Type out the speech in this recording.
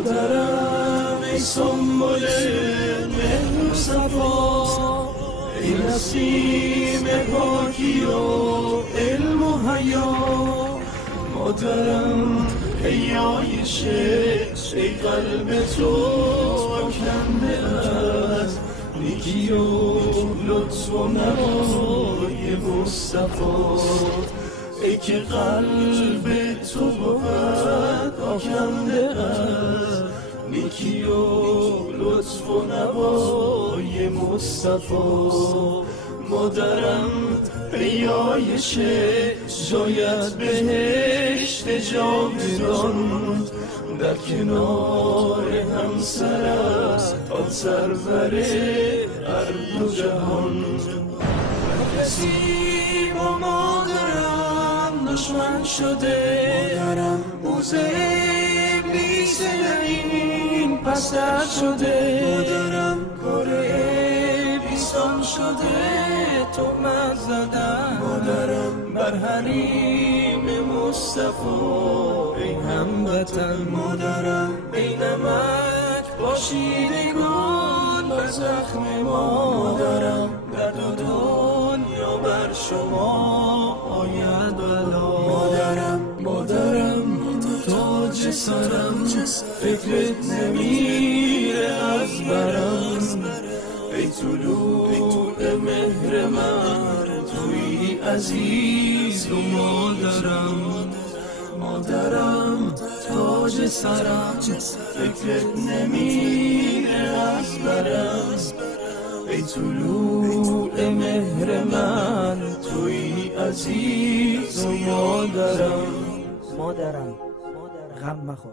مادرم ای سنبل مهر و صفا، ای نسیم پاکی و علم و حیا. مادرم ای عایشه، ای قلب تو آکنده از نیکی و لطف و نوای مصطفی. ای که قلب تو بود آکنده از نیکی و لطف و نوای مصطفی. مادرم ای عایشه، شاید بهشت جاودان در کنار همسرت تا سرور ارض و جهان. کسی با مادرم دشمن شده، موزه ابلیس لعین پستر شده. مادرم کار ابلیسان شده، تهمت زدن مادرم بر حریم مصطفی. ای هموطن مادرم، ای نمک پاشیده گل بر زخم ما. مادرم در دو دنیا بر شما آید بلا. مادرم تاج سرم، فکرت نمیره از برم. ای طلوع مهر من، توی عزیز و مادرم تاج سرم، فکرت نمیره از برم. ای طلوع مهر من، توی عزیز و مادرم. غم مخور